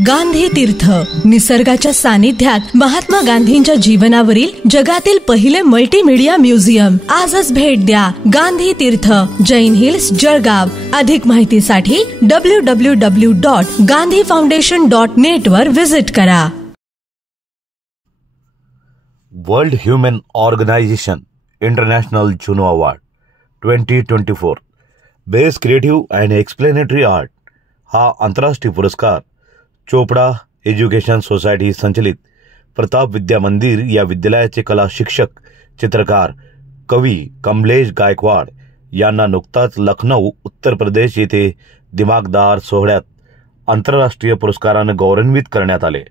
गांधी तीर्थ, निसर्गाच्या सानिध्यात महात्मा गांधींच्या जीवनावरील जगातील पहिले मल्टीमीडिया म्युझियम. आजच भेट द्या. गांधी तीर्थ, जैन हिल्स, जळगाव. अधिक माहितीसाठी www.gandhifoundation.net वर विजिट करा. World human organisation international Juno award 2024 best creative and explanatory art हा आंतरराष्ट्रीय पुरस्कार चोपडा एज्युकेशन सोसायटी संचलित प्रताप विद्या मंदिर या विद्यालयाचे कला शिक्षक, चित्रकार, कवी कमलेश गायकवाड यांना नुकताच लखनौ, उत्तर प्रदेश येथे दिमागदार सोहळ्यात आंतरराष्ट्रीय पुरस्काराने गौरवान्वित करण्यात आले.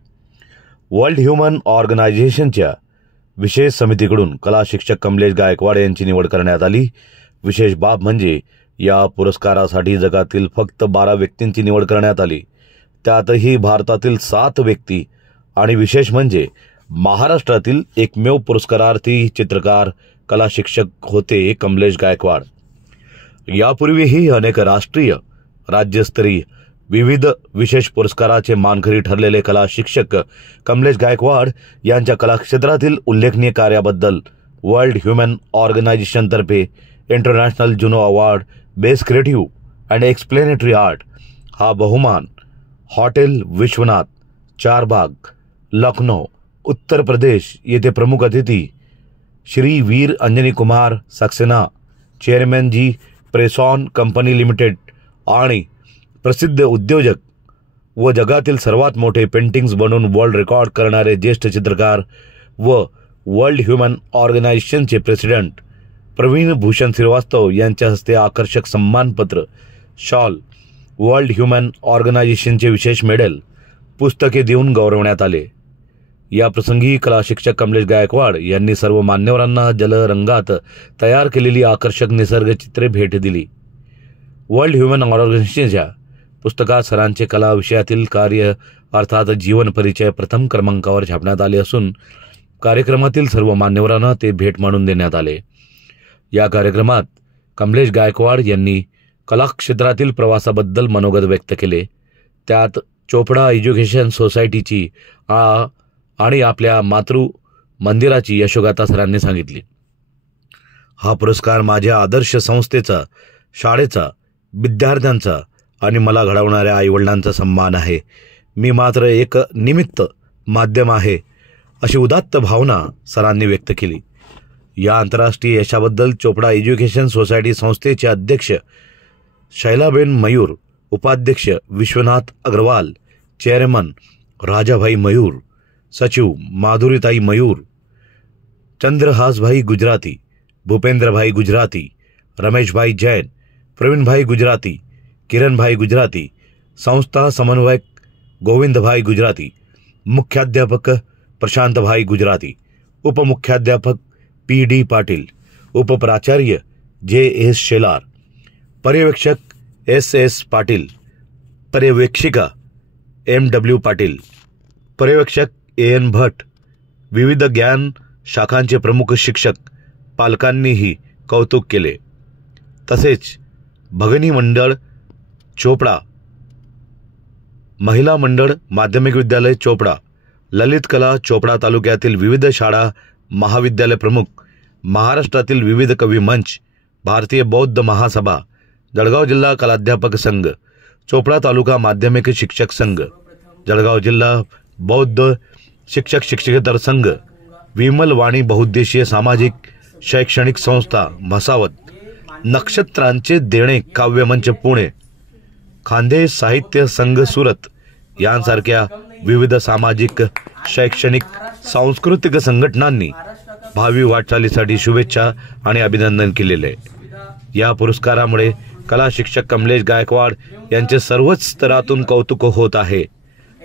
वर्ल्ड ह्यूमन ऑर्गनायझेशनच्या विशेष समितीकडून कला शिक्षक कमलेश गायकवाड यांची निवड करण्यात आली. विशेष बाब म्हणजे या पुरस्कारासाठी जगातील फक्त 12 व्यक्तींची निवड करण्यात आली. त्यातही भारतातील 7 व्यक्ती आणि विशेष म्हणजे महाराष्ट्रातील एकमेव पुरस्कारार्थी चित्रकार, कला शिक्षक होते कमलेश गायकवाड. यापूर्वीही अनेक राष्ट्रीय, राज्यस्तरीय विविध विशेष पुरस्काराचे मानकरी ठरलेले कला शिक्षक कमलेश गायकवाड यांच्या कला क्षेत्रातील उल्लेखनीय कार्याबद्दल वर्ल्ड ह्यूमन ऑर्गनायझेशनतर्फे international Juno award best creative and explanatory art हा बहुमान हॉटेल विश्वनाथ, चारबाग, लखनौ, उत्तर प्रदेश येथे प्रमुख अतिथी श्री वीर अंजनी कुमार सक्सेना, चेअरमॅन जी प्रेसॉन कंपनी लिमिटेड आणि प्रसिद्ध उद्योजक व जगातील सर्वात मोठे पेंटिंग्स बनवून वर्ल्ड रेकॉर्ड करणारे ज्येष्ठ चित्रकार व वर्ल्ड ह्यूमन ऑर्गनायझेशनचे प्रेसिडेंट प्रवीण भूषण श्रीवास्तव यांच्या हस्ते आकर्षक सन्मानपत्र, शॉल, वर्ल्ड ह्यूमन ऑर्गनायझेशनचे विशेष मेडल, पुस्तके देऊन गौरवण्यात आले. या प्रसंगी कला शिक्षक कमलेश गायकवाड यांनी सर्व मान्यवरांना जलरंगात तयार केलेली आकर्षक निसर्ग चित्रे भेट दिली. वर्ल्ड ह्यूमन ऑर्गनायझेशनच्या पुस्तकात सरांचे कला विषयातील कार्य अर्थात जीवन परिचय प्रथम क्रमांकावर छापण्यात आले असून कार्यक्रमातील सर्व मान्यवरांना ते भेट म्हणून देण्यात आले. या कार्यक्रमात कमलेश गायकवाड यांनी कला क्षेत्रातील प्रवासाबद्दल मनोगत व्यक्त केले. त्यात चोपडा एज्युकेशन सोसायटीची आणि आपल्या मातृ मंदिराची यशोगाथा सरांनी सांगितली. हा पुरस्कार माझ्या आदर्श संस्थेचा, शाळेचा, विद्यार्थ्यांचा आणि मला घडवणाऱ्या आईवडिलांचा सन्मान आहे. मी मात्र एक निमित्त माध्यम आहे, अशी उदात्त भावना सरांनी व्यक्त केली. या आंतरराष्ट्रीय यशाबद्दल चोपडा एज्युकेशन सोसायटी संस्थेचे अध्यक्ष शैलाबेन मयूर, उपाध्यक्ष विश्वनाथ अग्रवाल, चेअरमन राजाभाई मयूर, सचिव माधुरीताई मयूर, चंद्रहासभाई गुजराती, भूपेंद्रभाई गुजराती, रमेशभाई जैन, प्रवीणभाई गुजराती, किरणभाई गुजराती, संस्था समन्वयक गोविंदभाई गुजराती, मुख्याध्यापक प्रशांतभाई गुजराती, उपमुख्याध्यापक PD पाटील, उपप्राचार्य JS शेलार, पर्यवेक्षक SS पाटील, पर्यवेक्षिका MW पाटील, पर्यवेक्षक AN भट, विविध ज्ञान शाखांचे प्रमुख शिक्षक, पालकांनीही कौतुक केले. तसेच भगिनी मंडळ चोपडा, महिला मंडळ माध्यमिक विद्यालय चोपडा, ललित कला चोपडा तालुक्यातील विविध शाळा, महाविद्यालय प्रमुख, महाराष्ट्रातील विविध कवी मंच, भारतीय बौद्ध महासभा, जळगाव जिल्हा कलाध्यापक संघ, चोपडा तालुका माध्यमिक शिक्षक संघ, जळगाव जिल्हा बौद्ध शिक्षक शिक्षकेतर संघ, विमल वाणी बहुउद्देशीय सामाजिक शैक्षणिक संस्था म्हसावत, नक्षत्रांचे देणे काव्यमंच पुणे, खांदे साहित्य संघ सुरत यांसारख्या विविध सामाजिक, शैक्षणिक, सांस्कृतिक संघटनांनी भावी वाटचालीसाठी शुभेच्छा आणि अभिनंदन केलेले. या पुरस्कारामुळे कला शिक्षक कमलेश गायकवाड यांचे सर्वच स्तरातून कौतुक होत आहे.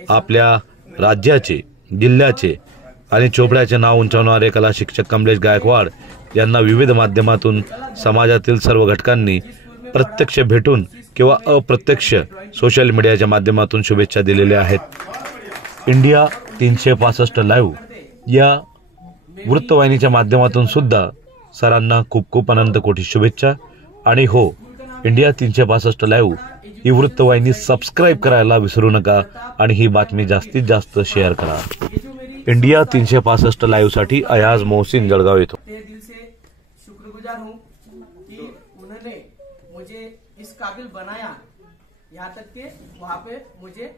आपल्या राज्याचे, जिल्ह्याचे आणि चोपड्याचे नाव उंचावणारे कला शिक्षक कमलेश गायकवाड यांना विविध माध्यमातून समाजातील सर्व घटकांनी प्रत्यक्ष भेटून किंवा अप्रत्यक्ष सोशल मीडियाच्या माध्यमातून शुभेच्छा दिलेल्या आहेत. इंडिया 365 लाईव्ह या वृत्तवाहिनीच्या माध्यमातून सुद्धा सरांना खूप खूप अनंत कोटी शुभेच्छा. आणि हो, इंडिया 365 लाईव्ह ही वृत्तवाहिनी सबस्क्राईब करायला विसरू नका आणि ही बातमी जास्तीत जास्त शेअर करा. इंडिया 365 लाईव्ह साठी अयाज मोहसिन जळगाव येतो. दिल से शुक्रगुजार हूँ कि उन्होंने मुझे इस काबिल बनाया, यहाँ तक के वहाँ पे मुझे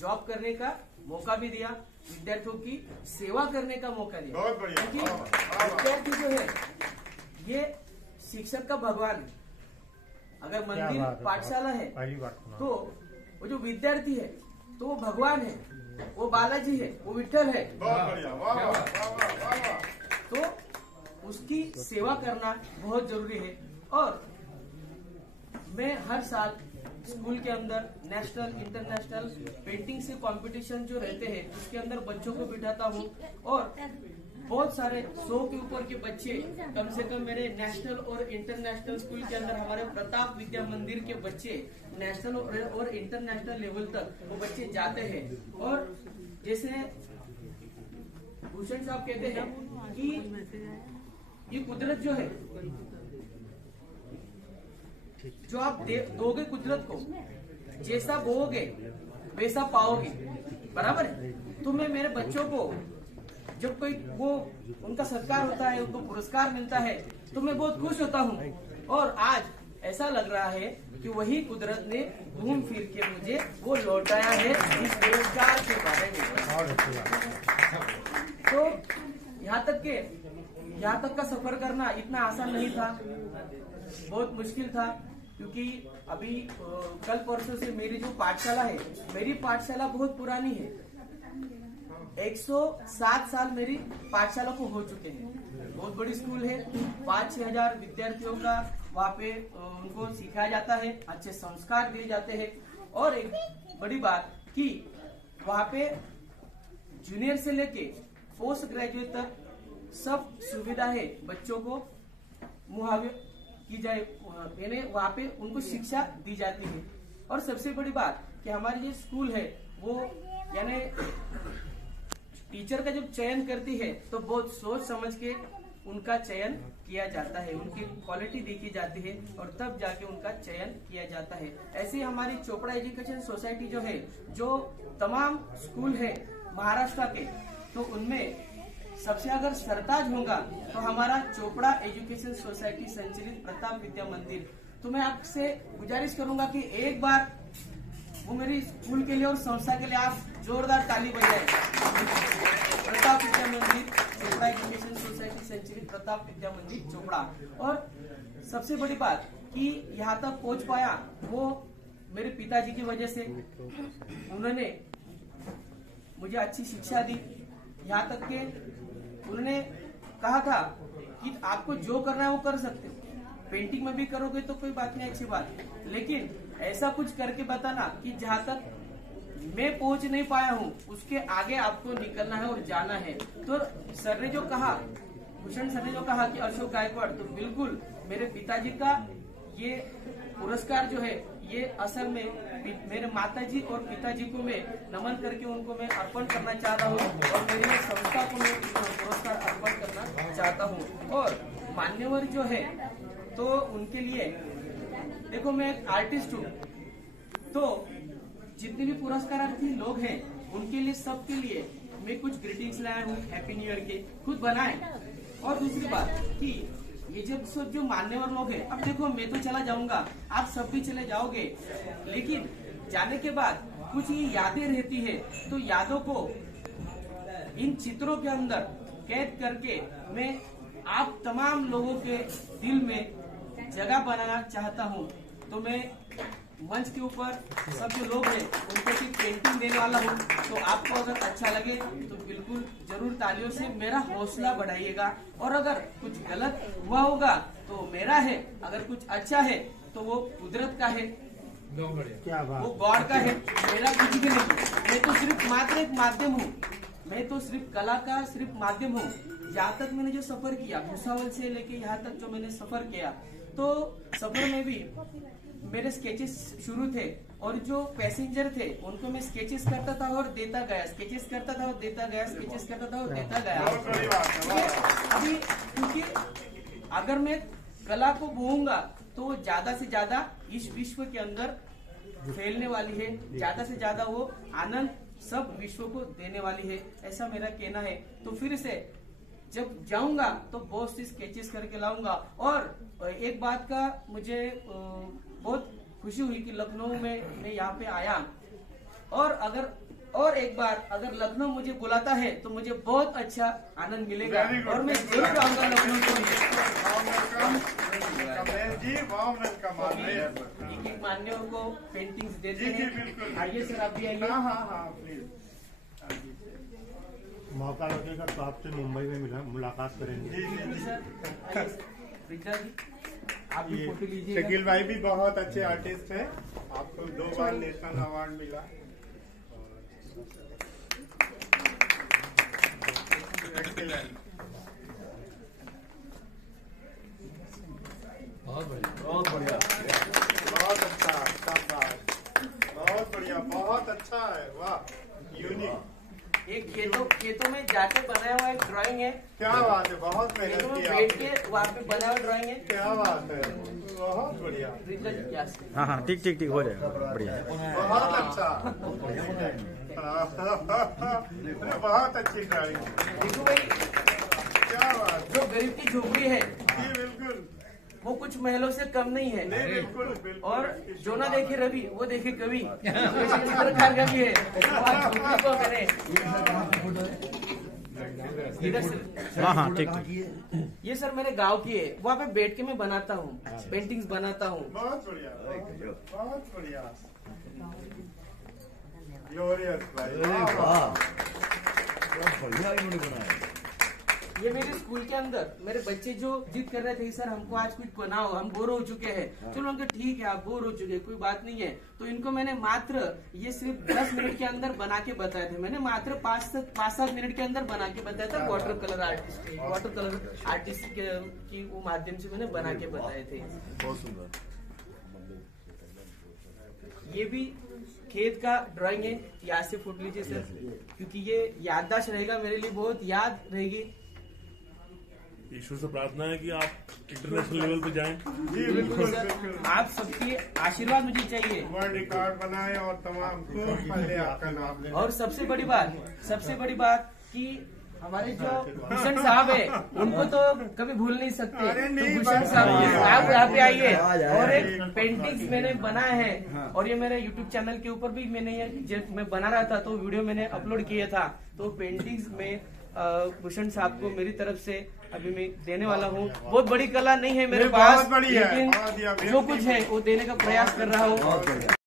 जॉब करने का मौका भी दिया, विद्यार्थियों की सेवा करने का मौका दिया. क्योंकि विद्यार्थी जो है ये शिक्षक का भगवान है. अगर मंदिर पाठशाला है तो वो जो विद्यार्थी है तो वो भगवान है, वो बालाजी है, वो विठल है. तो उसकी सेवा करना बहुत जरूरी है. और मैं हर साल स्कूल के अंदर नेशनल इंटरनेशनल पेंटिंग से कंपटीशन जो रहते हैं उसके अंदर बच्चों को बिठाता हूँ. और बहुत सारे 100 के ऊपर के बच्चे कम से कम मेरे नेशनल और इंटरनेशनल स्कूल के अंदर हमारे प्रताप विद्या मंदिर के बच्चे नेशनल और इंटरनेशनल लेवल तक वो बच्चे जाते हैं. और जैसे भूषण साहब कहते हैं कि ये कुदरत जो है, जो आप दोगे कुदरत को, जैसा बोओगे वैसा पाओगे, बराबर है. तो मैं मेरे बच्चों को जब कोई वो उनका सत्कार होता है, उनको पुरस्कार मिलता है तो मैं बहुत खुश होता हूँ. और आज ऐसा लग रहा है कि वही कुदरत ने घूम फिर के मुझे वो लौटाया है इस पुरस्कार के बारे में. तो यहाँ तक का सफर करना इतना आसान नहीं था, बहुत मुश्किल था. क्योंकि अभी कल परसों से मेरी जो पाठशाला है, मेरी पाठशाला बहुत पुरानी है. 107 साल मेरी पाठशाला को हो चुके हैं. बहुत बड़ी स्कूल है. 5-6 हजार विद्यार्थियों का वहाँ पे उनको सिखाया जाता है, अच्छे संस्कार दिए जाते हैं. और एक बड़ी बात कि वहाँ पे जूनियर से लेके पोस्ट ग्रेजुएट तक सब सुविधाएं बच्चों को मुहैया की जाए, यानी वहाँ पे उनको शिक्षा दी जाती है. और सबसे बड़ी बात कि हमारी जो स्कूल है वो यानी टीचर का जब चयन करती है तो बहुत सोच समझ के उनका चयन किया जाता है, उनकी क्वालिटी देखी जाती है और तब जाके उनका चयन किया जाता है. ऐसे ही हमारी चोपड़ा एजुकेशन सोसाइटी जो है, जो तमाम स्कूल है महाराष्ट्र के, तो उनमें सबसे अगर सरताज होगा तो हमारा चोपड़ा एजुकेशन सोसाइटी संचालित प्रताप विद्या मंदिर. तो मैं आपसे गुजारिश करूंगा कि एक बार वो मेरी स्कूल के लिए और संस्था के लिए आप जोरदार ताली बजाएं. प्रताप विद्या मंदिर, चोपड़ा एजुकेशन सोसाइटी संचालित प्रताप विद्या मंदिर चोपड़ा. और सबसे बड़ी बात कि यहाँ तक पहुंच पाया वो मेरे पिताजी की वजह से. उन्होंने मुझे अच्छी शिक्षा दी. यहाँ तक के उन्होंने कहा था कि आपको जो करना है वो कर सकते हो, पेंटिंग में भी करोगे तो कोई बात नहीं, अच्छी बात है, लेकिन ऐसा कुछ करके बताना कि जहाँ तक मैं पहुंच नहीं पाया हूँ उसके आगे आपको निकलना है और जाना है. तो सर ने जो कहा, भूषण सर ने जो कहा कि अशोक गायकवाड़, तो बिल्कुल मेरे पिताजी का ये पुरस्कार जो है ये असल में मेरे माताजी और पिताजी को मैं नमन करके उनको मैं अर्पण करना चाहता हूँ. और मेरी संस्था को मैं पुरस्कार अर्पण करना चाहता हूँ. और मान्यवर जो है तो उनके लिए देखो, मैं एक आर्टिस्ट हूँ, तो जितने भी पुरस्कारार्थी लोग हैं उनके लिए, सबके लिए मैं कुछ ग्रीटिंग्स लाया हूँ हैप्पी न्यू ईयर के, खुद बनाए. और दूसरी बात कि ये जब सब जो मान्यवर लोग हैं, अब देखो मैं तो चला जाऊंगा, आप सब भी चले जाओगे, लेकिन जाने के बाद कुछ ये यादें रहती है. तो यादों को इन चित्रों के अंदर कैद करके मैं आप तमाम लोगों के दिल में जगह बनाना चाहता हूँ. तो मैं मंच के ऊपर सब जो लोग हैं उनको भी पेंटिंग देने वाला हूँ. तो आपको अगर अच्छा लगे तो बिल्कुल जरूर तालियों से मेरा हौसला बढ़ाइएगा. और अगर कुछ गलत हुआ होगा तो मेरा है, अगर कुछ अच्छा है तो वो कुदरत का है, वो गॉड का है, मेरा कुछ भी नहीं. मैं तो सिर्फ मात्र एक माध्यम हूँ, मैं तो सिर्फ कला का सिर्फ माध्यम हूँ. यहाँ तक मैंने जो सफर किया, भूसावल से लेके यहाँ तक जो मैंने सफर किया, तो सफर में भी मेरे स्केचेस शुरू थे और जो पैसेंजर थे उनको मैं स्केचेस करता था और देता गया, स्केचेस करता था और देता गया, स्केचेस करता था और देता गया. अभी क्योंकि अगर मैं कला को बोऊंगा तो वो ज्यादा से ज्यादा इस विश्व के अंदर फैलने वाली है, ज्यादा से ज्यादा वो आनंद सब विश्व को देने वाली है, ऐसा मेरा कहना है। तो फिर से जब जाऊंगा तो बहुत सी स्केचेस करके लाऊंगा। और एक बात का मुझे बहुत खुशी हुई कि लखनऊ में मैं यहाँ पे आया, और एक बार अगर लखनऊ मुझे बुलाता है तो मुझे बहुत अच्छा आनंद मिलेगा और मैं जरूर आऊंगा लखनऊ को। एक मान्यों को पेंटिंग्स देते हैं। आइए सर, आप भी आइए। प्लीज। मौका लगेगा तो आपसे मुंबई में मुलाकात करेंगे। सर प्रीता जी, आप भी फोटो लीजिए। शकील भाई भी बहुत अच्छे आर्टिस्ट हैं, आपको 2 बार नेशनल अवार्ड मिला। बहुत बढ़िया, बहुत अच्छा, बहुत बढ़िया, बहुत अच्छा है, वाह, यूनिक। एक खेतों में जाके बनाया हुआ एक ड्राइंग है। क्या बात है, बहुत मेहनत की बैठ के वहाँ पे बना हुआ ड्राइंग है। क्या बात है, बहुत बढ़िया। हाँ ठीक हो जाएगा, बढ़िया, बहुत अच्छा। बहुत अच्छी ड्राइंग। देखो भाई, क्या बात, जो गरीब की झोपड़ी है जी बिल्कुल, वो कुछ महलों से कम नहीं है। बिल्कुल। और जो ना देखे रवि वो देखे कवि, खान का भी है। तो मैंने हाँ ठीक। ये सर मेरे गांव की है, वहाँ पे बैठ के मैं बनाता हूँ, पेंटिंग्स बनाता हूँ। बहुत बढ़िया, बहुत बढ़िया, ग्लोरियस भाई। ये मेरे स्कूल के अंदर मेरे बच्चे जो जिद कर रहे थे, सर हमको आज कुछ बनाओ, हम बोर हो चुके हैं। चलो उनके ठीक है, आप बोर हो चुके हैं, कोई बात नहीं है। तो इनको मैंने मात्र ये सिर्फ 10 मिनट के अंदर बना के बताए थे। मैंने मात्र 5-7 मिनट के अंदर बना के बताया था। वाटर कलर आर्टिस्ट की वो माध्यम से मैंने बना के बताए थे। बहुत सुंदर। ये भी खेत का ड्राइंग है, यहाँ से फोटो लीजिए सर, क्योंकि ये याददाश्त रहेगा मेरे लिए, बहुत याद रहेगी। ईश्वर से प्रार्थना है कि आप इंटरनेशनल लेवल पे जाएं। जी बिल्कुल, बिल्कुल। आप सबकी आशीर्वाद मुझे चाहिए। वर्ल्ड रिकॉर्ड बनाए और तमाम खूब पहले आपका नाम ले। और सबसे बड़ी बात कि हमारे जो भूषण साहब है उनको तो कभी भूल नहीं सकते। तो भूषण साहब आप यहाँ पे आइए। और एक पेंटिंग्स मैंने बनाए हैं, और ये मेरे YouTube चैनल के ऊपर भी मैंने ये जब मैं बना रहा था तो वीडियो मैंने अपलोड किया था। तो पेंटिंग्स में भूषण साहब को मेरी तरफ से अभी मैं देने वाला हूँ। बहुत बड़ी कला नहीं है मेरे पास, लेकिन जो कुछ है वो देने का प्रयास कर रहा हूँ।